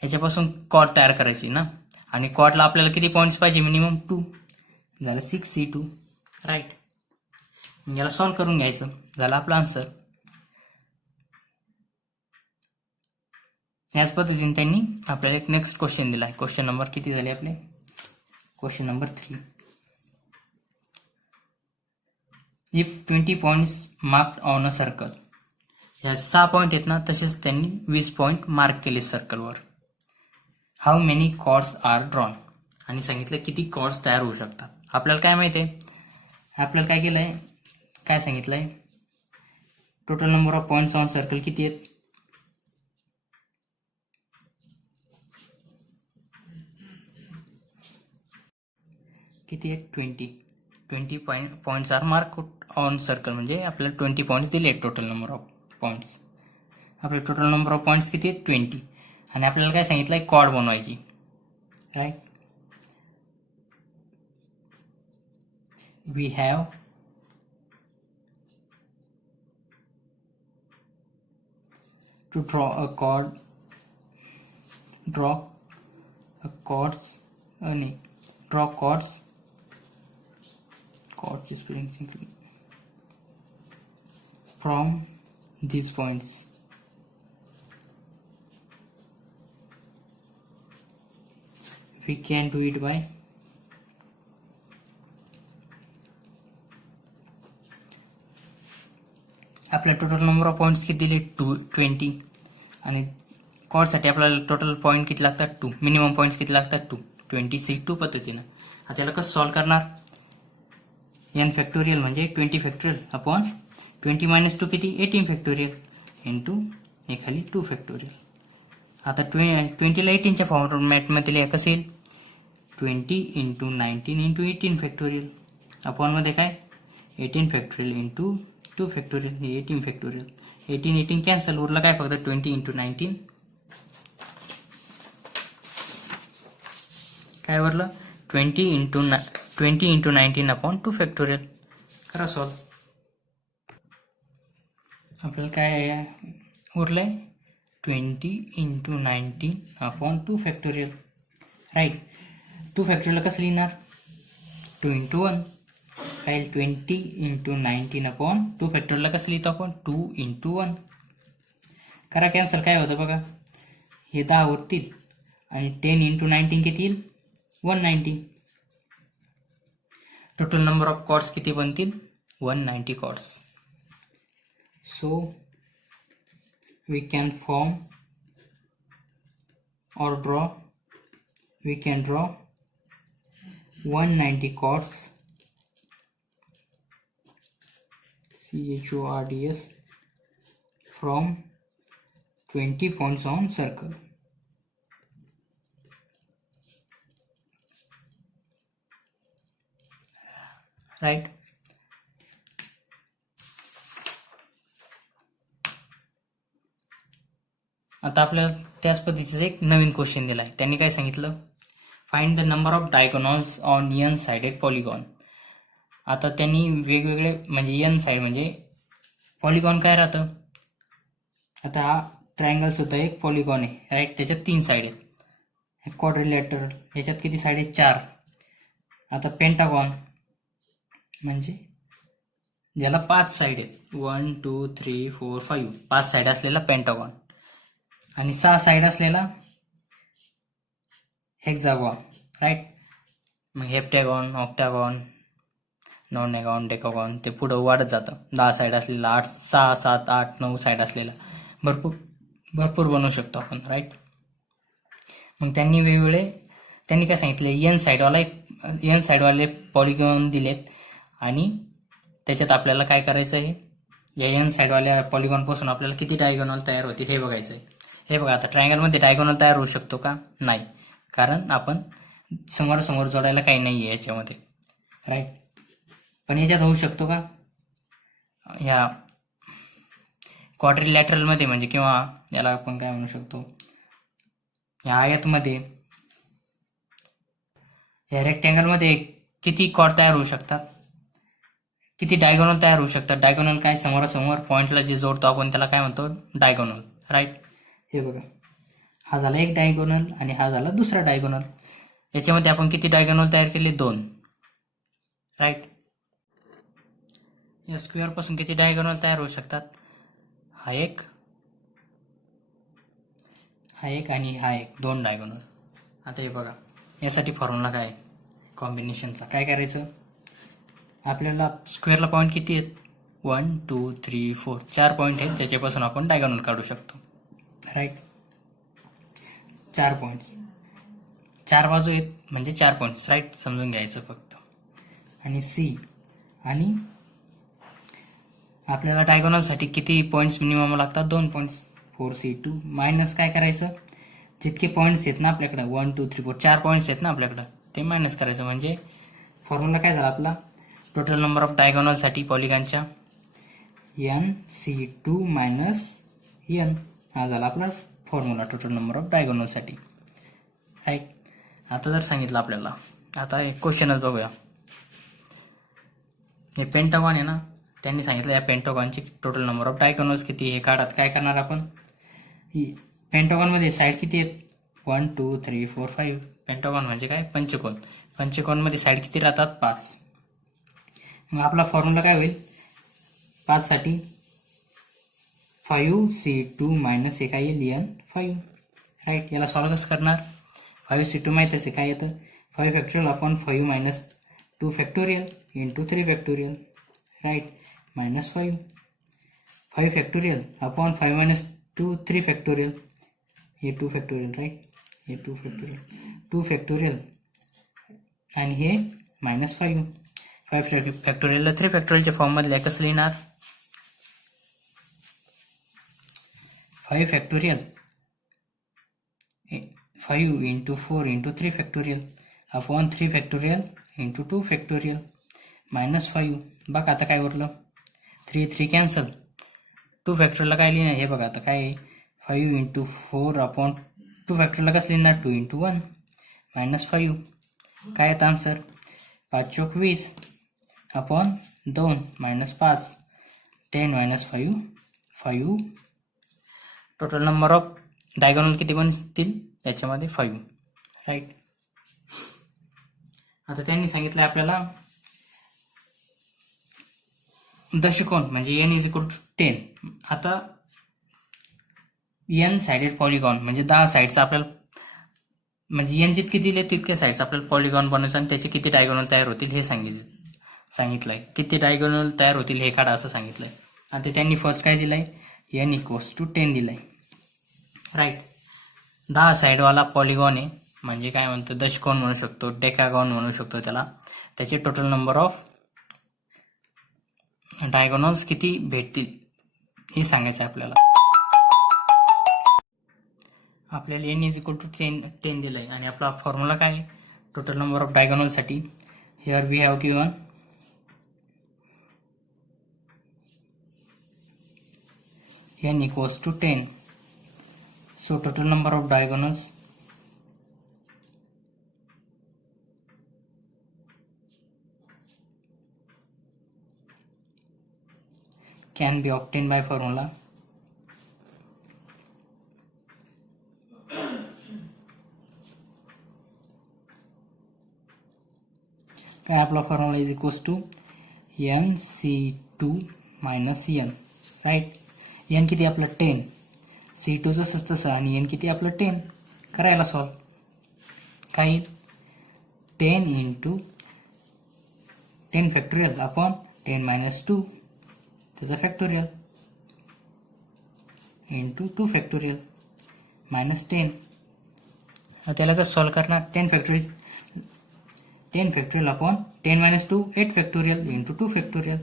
याच्यापासून कॉर्ड तयार करायची ना, आणि कॉर्डला आपल्याला किती पॉईंट्स पाहिजे, मिनिमम 2. झालं 6C2. राईट. याला सॉल्व्ह करून घ्यायचं, झालं आपलं आन्सर. याच पद्धतीने त्यांनी आपल्याला एक नेक्स्ट क्वेश्चन दिला आहे. क्वेश्चन नंबर किती झाले आपले, question number 3. If 20 points marked on a circle. ह्या 6 पॉईंट आहेत ना, तसेच त्यांनी 20 पॉईंट मार्क केले सर्कलवर. How many chords are drawn. आणि सांगितलं किती कॉर्ड्स तयार होऊ शकतात. आपल्याला काय माहिती आहे, आपल्याला काय केलंय, काय सांगितलंय, total number of points on circle किती आहेत, किती आहेत, 20 points are marked on circle. म्हणजे आपल्याला 20 पॉईंट्स दिले आहेत टोटल नंबर ऑफ पॉईंट्स. आपले टोटल नंबर ऑफ पॉईंट्स किती आहेत, 20. आणि आपल्याला काय सांगितलंय, कॉर्ड बनवायची. Right. We have to draw a chord, draw a chords, draw chords is spelling simply, from these points. We can do it by आपल्या total number of points किती दिले, 20. आणि कॉर्डसाठी आपल्याला टोटल पॉईंट किती लागतात, 2. मिनिमम पॉईंट्स किती लागतात, 2. 20C2 पद्धतीनं. आता याला कसं सॉल्व्ह करणार, n फॅक्टोरियल म्हणजे 20 फॅक्टोरियल अपॉन 20 - 2 किती, 18 फॅक्टोरियल इंटू हे खाली 2 फॅक्टोरियल. आता 20ला 18च्या फॉर्मॅटमध्ये लिहा, कसं येईल, 20 × 19 × 18 फॅक्टोरियल अपॉनमध्ये काय, 18 फॅक्टोरियल इंटू 2 फॅक्टोरियल, हे 18 फॅक्टोरियल. 18 कॅन्सल, उरलं काय फक्त 20 × 19. काय उरलं, 20 × 19 अपॉन 2 फॅक्टोरियल. करा सॉल्व. आपल्याला काय उरलंय, 20 × 19 अपॉन 2 फॅक्टोरियल. राईट. 2 फॅक्टोरियल कसं लिहिणार, 2 × 1. काय 20 × 19 अपॉन 2 फॅक्टोरियलला कसं लिहितो आपण, 2 × 1. करा कॅन्सल, काय होतं बघा, हे 10 उरतील आणि 10 × 19 किती येईल, 190. टोटल नंबर ऑफ कॉर्ड्स किती बनतील 190 chords. So we can form or we can draw 190 chords CHORDS from 20 points on circle. Right. आता आपल्याला त्याच पद्धतीचं एक नवीन क्वेश्चन दिला आहे. त्यांनी काय सांगितलं, find the number of diagonals on an sided polygon. आता त्यांनी वेगवेगळे म्हणजे एन साइड म्हणजे पॉलिगॉन काय राहतं, आता हा ट्रायंगल सुद्धा एक पॉलिगॉन आहे राईट, त्याच्यात 3 साइड आहेत. क्वाड्रिलॅटरल याच्यात किती साइड आहेत 4. आता पेंटागॉन म्हणजे ज्याला 5 साइड आहेत 1 2 3 4 5 5 साइड असलेला पेंटागॉन, आणि 6 साइड असलेला हेक्सागॉन राईट. मग हेप्टॅगॉन, ऑक्टॅगॉन, नॉनेगॉन, डेकागॉन ते पुढं वाढत जातं. 10 साइड असलेला 8 6 7 8 9 साइड असलेला भरपूर बनवू शकतो आपण राईट. मग त्यांनी काय सांगितले, एन साइडवाले पॉलिगॉन दिलेत आणि त्याच्यात आपल्याला काय करायचं आहे, या एन साइडवाल्या पॉलिगॉनपासून आपल्याला किती डायगोनल तयार होतील हे बघायचं आहे. हे बघा, आता ट्रायंगलमध्ये डायगोनल तयार होऊ शकतो का, नाही, कारण आपण समोरासमोर जोडायला काही नाही आहे याच्यामध्ये राईट. पण याच्यात होऊ शकतो का, ह्या क्वाड्रिलॅटरलमध्ये म्हणजे किंवा याला आपण काय म्हणू शकतो, या आयतमध्ये, या रेक्टँगलमध्ये किती कॉर्ड तयार होऊ शकतात, किती डायगोनल तयार होऊ शकतात. डायगोनल काय, समोरासमोर पॉईंटला जे जोडतो आपण त्याला काय म्हणतो, डायगोनल राईट. हे बघा, हा झाला एक डायगोनल आणि हा झाला दुसरा डायगोनल. याच्यामध्ये आपण किती डायगोनल तयार केले, 2 राईट. या स्क्वेअर पासून किती डायगोनल तयार होऊ शकतात, हा एक आणि हा एक, 2 डायगोनल. आता हे बघा, यासाठी फॉर्म्युला काय कॉम्बिनेशनचा, काय करायचं, आपल्याला स्क्वेअरला पॉईंट किती आहेत 1 2 3 4 4 पॉईंट आहेत, ज्याच्यापासून आपण डायगोनल काढू शकतो राईट. 4 पॉईंट्स, 4 बाजू आहेत म्हणजे 4 पॉईंट्स राईट, समजून घ्यायचं फक्त. आणि सी, आणि आपल्याला डायगोनलसाठी किती पॉईंट्स मिनिमम लागतात, 2 पॉईंट्स. 4C2 मायनस काय करायचं, जितके पॉईंट्स आहेत ना आपल्याकडे 1 2 3 4 4 पॉईंट्स आहेत ना आपल्याकडे, ते मायनस करायचं. म्हणजे फॉर्म्युला काय झाला आपला, टोटल नंबर ऑफ डायगोनलसाठी पॉलिगॉनच्या NC2 मायनस N, हा झाला आपला फॉर्म्युला टोटल नंबर ऑफ डायगोनलसाठी राईट. आता जर सांगितलं आपल्याला, आता एक क्वेश्चनच बघूया. हे पेंटागॉन आहे ना, त्यांनी सांगितलं या पेंटागॉनची टोटल नंबर ऑफ डायगोनल्स किती हे काढत. काय करणार आपण, पेंटागॉनमध्ये साईड किती आहेत 1 2 3 4 5. पेंटागॉन म्हणजे काय, पंचकोन. पंचकोनमध्ये साईड किती राहतात 5. मग आपला फॉर्म्युला काय होईल, 5 साठी 5C2 मायनस हे काय येईल N5 राईट. याला सॉल्व कसं करणार, 5C2 माहितच आहे काय येतं, 5 factorial upon 5 minus 2 factorial into 3 factorial right, minus 5 factorial upon 5 minus 2 3 factorial, हे 2 फॅक्टोरियल राईट, हे 2 फॅक्टोरियल आणि हे मायनस 5 फॅक्टोरियलला 3 फॅक्टोरियलच्या फॉर्ममध्ये कसं लिहिणार, 5 factorial 5 into 4 into 3 factorial upon 3 factorial into 2 factorial minus 5. बघा आता काय उरलं, 3 कॅन्सल. 2 फॅक्टोरियलला काय लिहिणार, हे बघा आता काय 5 इंटू 4 अपॉन 2 फॅक्टोरियलला कसं लिहिणार, 2 इंटू 1 मायनस 5. काय येतं answer, 5 Chowk 20 upon 2 minus 5, 10 minus 5. Total number of diagonal किती बनतील याच्यामध्ये 5 राईट. आता त्यांनी सांगितलं आपल्याला दशकोन म्हणजे n इज इक्वल टू 10. आता n साइडेड पॉलिगॉन म्हणजे 10 साइडचा आपल्याला म्हणजे n जितके दिले तितके साइड्स आपल्याला पॉलिगॉन बनवायचं आणि त्याचे किती डायगोनल तयार होतील हे सांगितले. सांगितलंय, किती डायगोनल तयार होतील हे काढा असं सांगितलंय. आता त्यांनी फर्स्ट काय दिलंय, n इक्वल्स टू 10 दिलंय. राईट. 10 साईडवाला पॉलिगॉन आहे, म्हणजे काय म्हणतो, दशकोन म्हणू शकतो, डेकागॉन म्हणू शकतो त्याला. त्याचे टोटल नंबर ऑफ डायगोनल्स किती भेटतील हे सांगायचं आपल्याला. आपल्याला n इज इक्वल टू 10 दिलंय आणि आपला फॉर्म्युला काय आहे, टोटल नंबर ऑफ डायगोनलसाठी. Here we have given n equals to 10. So total number of diagonals can be obtained by formula काय आपला formula is equals to nc2 minus n. Right. n किती आपलं 10, c2 जसं तसं, आणि n किती आपलं 10. करायला सॉल्व काही 10 इंटू 10 फॅक्टोरियल अपॉन 10 मायनस 2 त्याचा फॅक्टोरियल इंटू 2 फॅक्टोरियल मायनस 10. त्याला कसं सॉल्व करणार, 10 factorial upon 10 minus 2 8 factorial into 2 factorial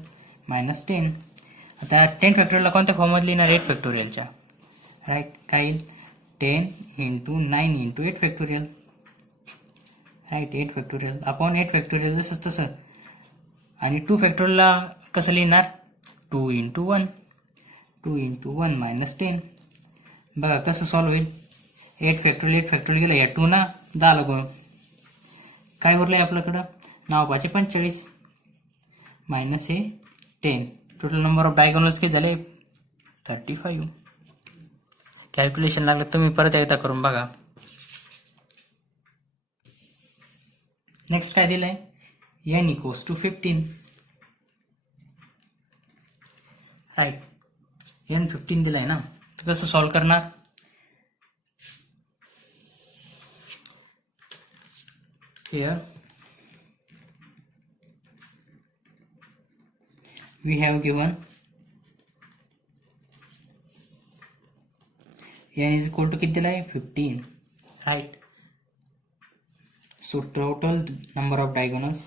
minus 10. आता 10 फॅक्टोरियलला कोणत्या फॉर्ममध्ये लिहिणार, 8 फॅक्टोरियलच्या. राईट. काय येईल 10 into 9 into 8 factorial. Right. 8 factorial upon 8 factorial जसं तसं, आणि 2 फॅक्टोरियलला कसं लिहिणार, 2 इंटू 1 मायनस 10. बघा कसं सॉल्व होईल, 8 फॅक्टोरियल गेलं, या 2 ना 10 लागून काय उरलंय आपल्याकडं, 9 5 45 मायनस हे 10. टोटल नंबर ऑफ डायगोनल्स किती झाले, 35. कॅल्क्युलेशन लागलं तुम्ही परत एकदा करून बघा. नेक्स्ट काय दिलंय, n equals to 15. Right. n 15 दिलाय ना, तर कसं सॉल्व करणार, here we have given n is equal to किती दिलाय, 15. Right. So total number of diagonals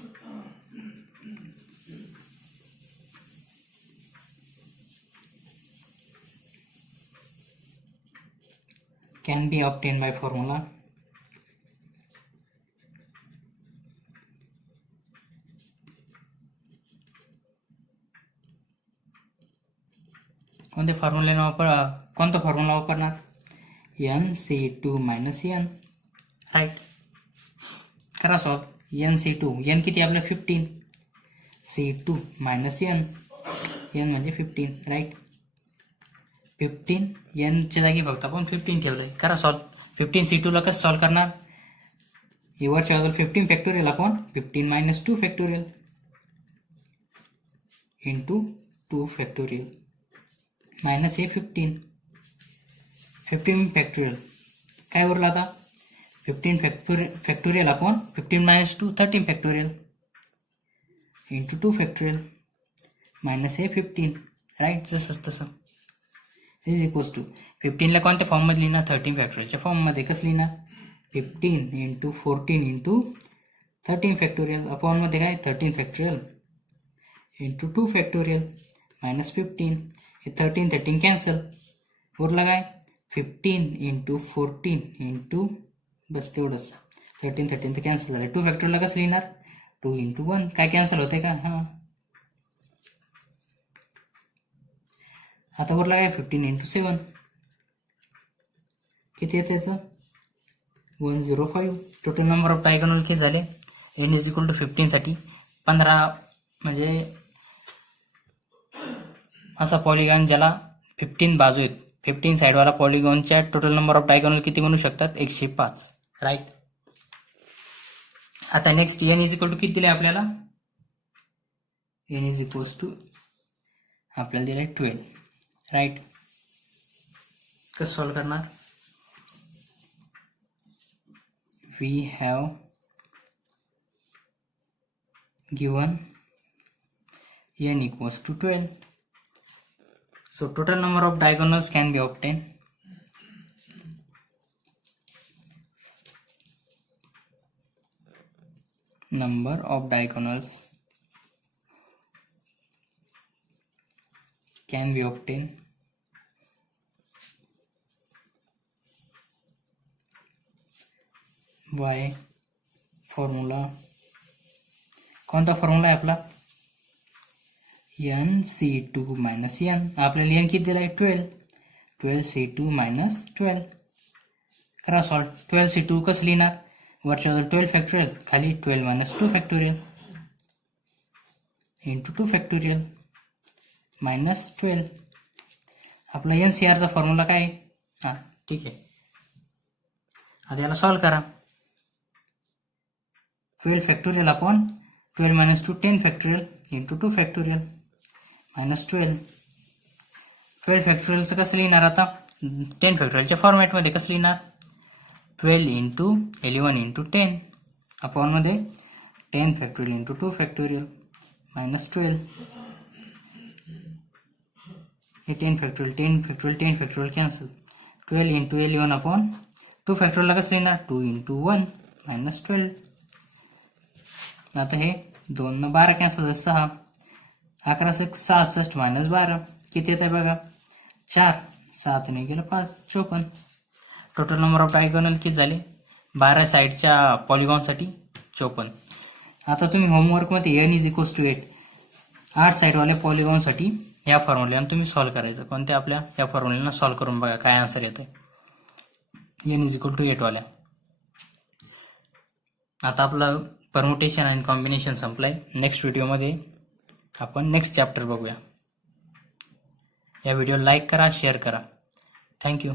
can be obtained by formula कोणत्या कोणता फॉर्म्युला वापरणार, nc2 मायनस n. राईट. करा सॉल्व. nc2, n किती आपलं 15, c2 मायनस n म्हणजे 15. राईट. 15 n च्या जागी फक्त आपण 15 ठेवलंय. करा सॉल्व. 15 c2 ला कसं सॉल्व करणार, वरच्या बाजूला 15 factorial upon 15 minus 2 factorial into 2 factorial minus हे 15 फॅक्टोरियल. काय उरलं आता, 15 factorial upon 15 minus 2 13 factorial into 2 factorial minus हे 15. राईट. जसंच तसं इज इक्वल्स टू 15ला कोणत्या फॉर्ममध्ये लिहिणार, 13 फॅक्टोरियलच्या फॉर्ममध्ये. कसं लिहिणार, 15 इंटू 14 इंटू 13 फॅक्टोरियल अपॉनमध्ये काय 13 फॅक्टोरियल इंटू 2 फॅक्टोरियल मायनस 15. हे 13 कॅन्सल, उरलं काय 15 इंटू 14 इंटू बस तेवढंच, 13 तर कॅन्सल झालं. 2 फॅक्टोरियलला कसं लिहिणार, 2 इंटू 1. काय कॅन्सल होते का, हां. आता उरला काय 15 इंटू 7 किती येते त्याचं, 105. टोटल नंबर ऑफ डायगोनल किती झाले, n इज इक्वल टू 15 साठी 15 म्हणजे असा पॉलिगॉन ज्याला 15 बाजू आहेत, 15 साईडवाला पॉलिगॉनच्या टोटल नंबर ऑफ डायगोनल किती म्हणू शकतात, 105. राईट. आता next n is equal to किती दिले आपल्याला, n इज इक्वल्स टू आपल्याला दिलाय 12. राईट. कसं सॉल्व करणार, we have given n equals to 12. So total number of diagonals can be obtained. Number of diagonals can be obtained by formula. कोणता formula आहे आपला? NC2 minus n. आपल्याला n किती दिला आहे? 12. 12C2 minus 12. करा सॉल्व. 12C2 कसं लिहिणार? वरच्या 12 फॅक्टोरियल, खाली 12 minus 2 factorial into 2 factorial minus 12. आपला NCRचा फॉर्म्युला काय आहे? हां ठीक आहे. आता याला सॉल्व करा. 12 factorial upon 12 minus 2 10 factorial into 2 factorial minus 12. 12 फॅक्टोरियलचं कसं लिहिणार आता? 10 फॅक्टोरियलच्या फॉर्मॅटमध्ये कसं लिहिणार? 12 into 11 into 10 अपॉनमध्ये 10 factorial into 2 factorial minus 12. हे 10 factorial 10 factorial 10 factorial cancel. 12 into 11 upon 2 फॅक्टोरियलला कसं लिहिणार? 2 इंटू 1 मायनस 12. आता हे 2 न 12 कॅन्सल होतं 6. 11 66 मायनस 12 किती येत आहे बघा? 4. 7 ने गेलं 5 54. टोटल नंबर ऑफ डायगोनल किती झाले? 12 साईडच्या पॉलिगॉनसाठी 54. आता तुम्ही होमवर्कमध्ये n इज इक्वल्स टू 8 8 साईडवाल्या पॉलिगॉनसाठी या फॉर्म्युल्यानं तुम्ही सॉल्व्ह करायचं. कोणत्या? आपल्या या फॉर्म्युल्यानं सॉल्व्ह करून बघा काय आन्सर येतं. n इज इक्वल टू 8 वाल्या. आता आपलं परमुटेशन आणि कॉम्बिनेशन संपलाय. नेक्स्ट व्हिडिओमध्ये आपण नेक्स्ट चॅप्टर बघूया. या व्हिडिओ लाईक करा, शेअर करा. थँक्यू.